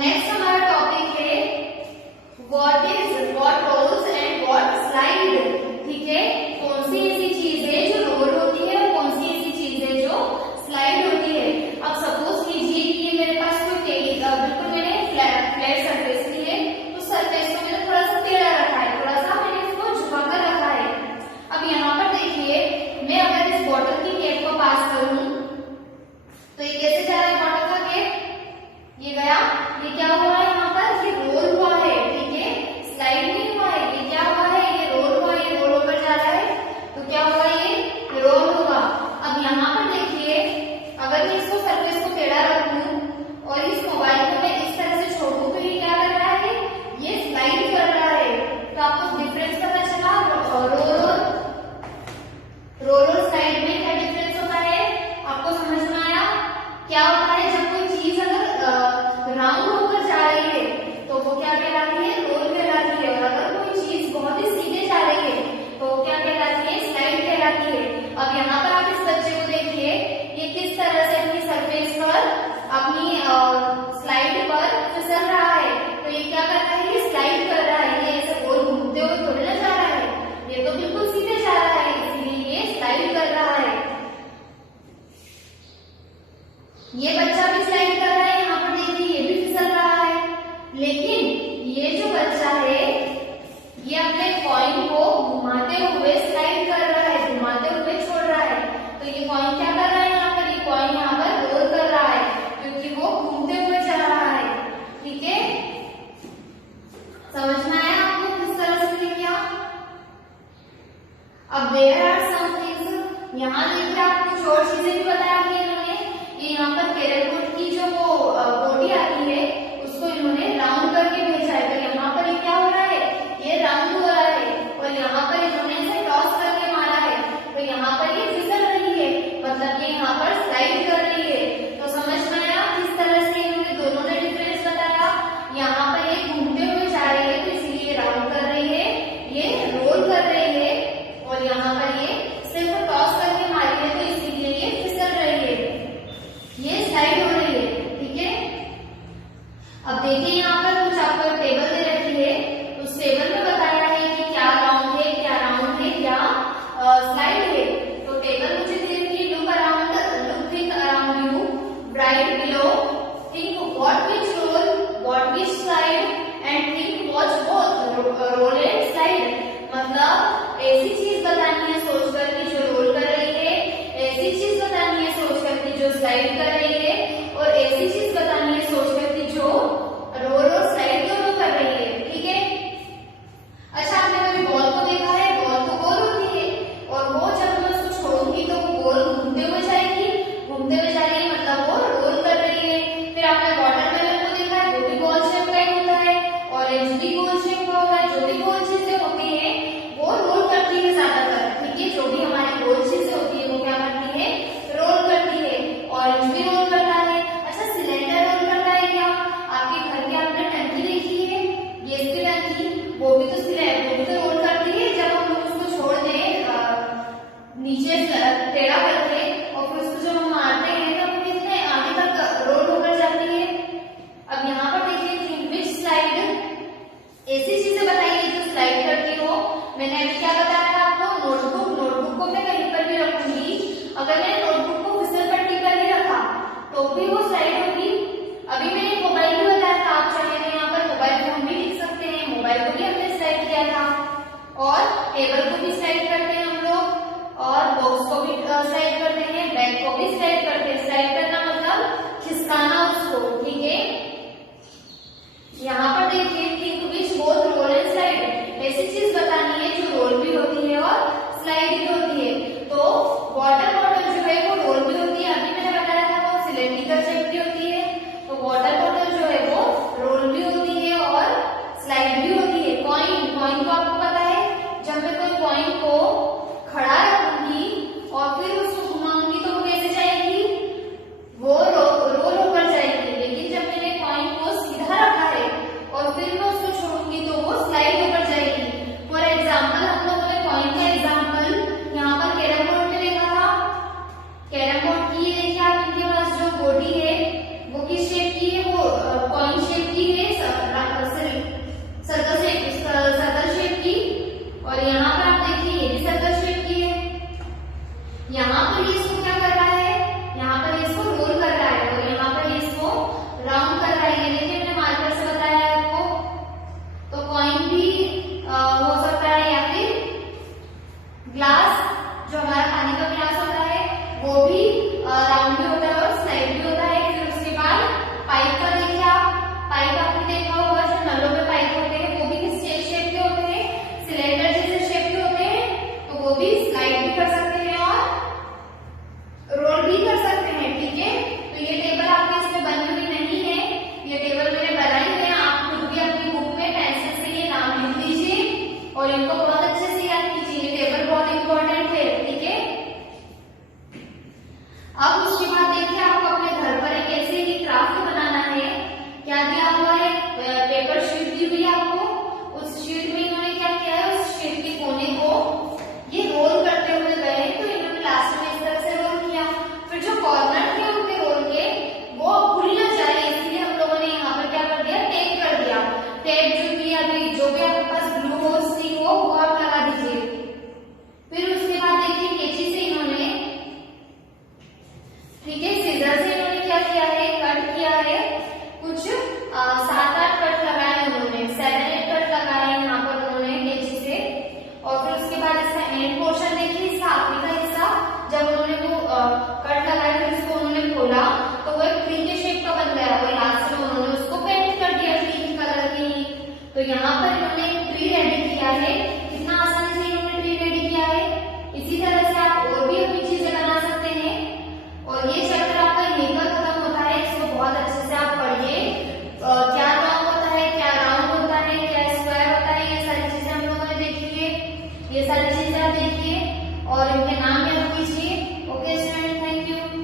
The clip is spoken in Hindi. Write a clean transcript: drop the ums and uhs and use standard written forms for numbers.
नेक्स्ट हमारा टॉपिक है what roles and what slide. ठीक है, कौन सी ऐसी चीज है जो रोल होती है और कौन सी ऐसी चीज है जो स्लाइड होती है। अब सपोज कीजिए कि ये मेरे पास कोई बिल्कुल मैंने फ्लैट सरफेस ली है, तो सरफेस को मैंने थोड़ा सा टेढ़ा रखा है, थोड़ा सा मैंने इसको झुका कर रखा है। अब यहाँ पर देखिए, मैं अगर इस बॉटल की कैप को पास करूं तो ये कैसे जा रहा है बॉटल का कैप, ये गया, ये क्या हुआ है यहाँ पर, ये रोल हुआ है। ठीक है, स्लाइड नहीं हुआ है, ये क्या हुआ है, ये रोल हुआ है, ये रोल होकर जा रहा है, तो क्या होगा, ये रोल होगा। अब यहाँ पर देखिए, अगर मैं इसको सरफेस को टेढ़ा रखूं और इस मोबाइल को मैं इस तरह से छोड़ूं तो ये क्या कर रहा है, ये स्लाइड कर रहा है। तो आपको डिफरेंस पता चला, रोल और स्लाइड में क्या डिफरेंस होता है, आपको समझ में आया। क्या होता है, जब कोई चीज अगर राउंड होकर जा रही है तो वो क्या कहलाती है, रोल कहलाती है, और अगर कोई चीज बहुत ही सीधे जा रही है तो वो क्या कहलाती है, स्लाइड कहलाती है। अब यहाँ पर आप इस बच्चे को देखिए, ये किस तरह से अपनी सरफेस पर, अपनी स्लाइड पर फिसल रहा है। तो ये क्या कर रहा है, ये स्लाइड कर रहा है, ये ऐसे गोल घूमते हुए थोड़ी ना जा रहा है, ये तो बिल्कुल सीधे जा रहा है, इसलिए ये स्लाइड कर रहा है। ये बच्चा भी स्लाइड कर रहा है, यहाँ पर देखिए ये भी फिसल रहा है, लेकिन ये जो बच्चा है ये अपने कॉइन को घुमाते हुए स्लाइड कर रहा है, घुमाते हुए छोड़ रहा है। तो ये कॉइन क्या कर रहा है, यहाँ पर ये कॉइन यहाँ पर रोल कर रहा है, क्योंकि वो घूमते हुए चल रहा है। ठीक है, समझ में आया आपको किस तरह से किया। अब देयर आर सम थिंग्स, यहाँ देखिए आपको कुछ और चीजें भी बताया कि इन्होंने, ये यहाँ पर कैरम बोर्ड की जो वो बोटी आती है उसको इन्होंने राउंड करके भेजा है। तो यहाँ पर ये क्या हो रहा है, ये राउंड हो रहा है, और यहाँ पर इन्होंने इसे टॉस करके मारा है, तो यहाँ पर ये फिसल रही है, मतलब ये यहाँ पर स्लाइड कर रही है। तो समझ में आया किस तरह से इन्होंने दोनों ने डिफरेंस बताया। यहाँ पर ये घूमते हुए जा रही है तो इसलिए राउंड कर रही है, ये रोल कर रही है, और यहाँ पर ये सिर्फ टॉस करके मारी है तो इसीलिए ये फिसल रही है, ये स्लाइड हो रही है। ठीक है, अब देखिए यहाँ पर कुछ आपको टेबल दे रखी है, उस टेबल में बताया है कि क्या राउंड है, क्या राउंड है, क्या स्लाइड है। तो टेबल मुझे दे रखी है, look think around you, right below, think what which role, what which slide, and think what both role and slide. मतलब ऐसी चीज बतानी है सोच कर कि जो रोल कर रही है, ऐसी चीज बतानी है सोच कर कि जो स्लाइड कर रही है, और ऐसी चीज बतानी है सोच कर कि जो रोल और स्लाइड दोनों कर रही है। ठीक है, अच्छा आपने कभी बॉल को देखा है, बॉल तो गोल होती है, और वो जब मैं उसको छोड़ूंगी तो वो गोल घूमते हुए जाएगी, घूमते हुए जा रही है, मतलब वो रोल कर रही है। फिर आपने वाटरमेलन को देखा है, वो भी गोल शेप का ही होता है, ऑरेंज भी गोल शेप का होता है, जो भी गोल चीजें होती है वो रोल करती है ज्यादातर। ठीक है, जो भी हमारी गोल चीजें होती है वो क्या करती है, रोल करती है। ऑरेंज भी रोल करता है। अच्छा, सिलेंडर रोल करता है क्या, आपके घर के आपने टंकी देखी है, गैस की टंकी, वो भी तो रोल करती है। जब हम लोग उसको छोड़ दें नीचे टेढ़ा करके और फिर उसको जब हम मारते हैं तो कितने आगे तक रोल होकर जाती है। अब यहाँ पर देखिए, विच स्लाइड, ऐसी चीजें बताइए जो स्लाइड करती हो। मैंने अभी क्या बताया था आपको, नोटबुक को मैं कहीं पर भी रखूंगी, अगर मैंने नोटबुक को फिसल पट्टी पर ही रखा तो भी वो स्लाइड होगी। अभी मैंने मोबाइल भी बताया था, आप चाहे तो यहाँ पर मोबाइल को हम भी लिख सकते हैं, मोबाइल को भी हमने स्लाइड किया था, और टेबल को भी स्लाइड करते हैं हम लोग, और बॉक्स को भी स्लाइड करते हैं, बैग को भी स्लाइड करते हैं। स्लाइड करना मतलब खिसकाना उसको। ठीक है, यहाँ पर देखिए, think which both role and slide, ऐसी चीज बतानी है जो रोल भी होती है और स्लाइड भी होती है। तो वाटर बॉटल जो है वो रोल भी होती है, अभी मैंने बताया था वो सिलेंड्रिकल शेप की होती है, तो वाटर बॉटल जो है वो रोल भी होती है और स्लाइड भी होती है। कॉइन को आपको पता है, जब मैं कोई कॉइन को खड़ा रखूंगी और फिर उसको घुमाऊंगी तो वो कैसे जाएगी, वो रोल होकर जाएगी। लेकिन जब मैंने कॉइन को सीधा रखा है और फिर मैं उसको छोड़ूंगी तो वो स्लाइड होकर जाएगी। फॉर एग्जाम्पल, हम लोगों ने कॉइन का एग्जाम्पल और इनको बहुत अच्छे से याद कीजिए, टेबल बहुत इंपॉर्टेंट है, ठीक है। अब उसके बाद देखिए आपको अपने घर पर एक ऐसे ही क्राफ्ट बनाना है। क्या दिया हुआ है, पेपर शीट दी हुई है आपको, उस शीट में इन्होंने क्या किया है, उस शीट के कोने को ये रोल करते हुए गए, तो इन्होंने लास्ट में इस तरह से रोल किया। फिर जो कॉर्नर थे उनके रोल के वो खुल ना जाए, इसलिए हम लोगों ने यहाँ पर क्या कर दिया, टेप कर दिया। टेप जो भी अभी जो भी आपके पास ग्लू होल्स थी वो आप लगा दीजिए। फिर उसके बाद देखिए कैंची से इन्होंने, ठीक है, सीजर से इन्होंने क्या किया है, कट किया है, कुछ 7-8 कट लगाए उन्होंने, 7-8 कट लगाए यहाँ पर उन्होंने कैंची से। और फिर उसके बाद इसका एंड पोर्शन देखिए, इसका आखिरी का हिस्सा जब उन्होंने वो कट लगाया फिर उसको उन्होंने खोला तो वो एक ट्री के शेप का बन गया। और लास्ट में उन्होंने उसको पेंट कर दिया ट्री की कलर की। तो यहाँ पर इन्होंने एक ट्री रेडी किया है। कितना आसानी से इन्होंने ट्री रेडी किया है। इसी तरह से आप और भी अपनी चीजें बना सकते हैं। और ये चैप्टर आपका यहीं पर खत्म होता है। इसको बहुत अच्छे से आप पढ़िए, क्या राउंड होता है, क्या राउंड होता है, क्या स्क्वायर होता है, ये सारी चीजें हम लोगों ने देखी है। ये सारी चीजें आप देखिए और इनके नाम याद कीजिए। Okay student, thank you.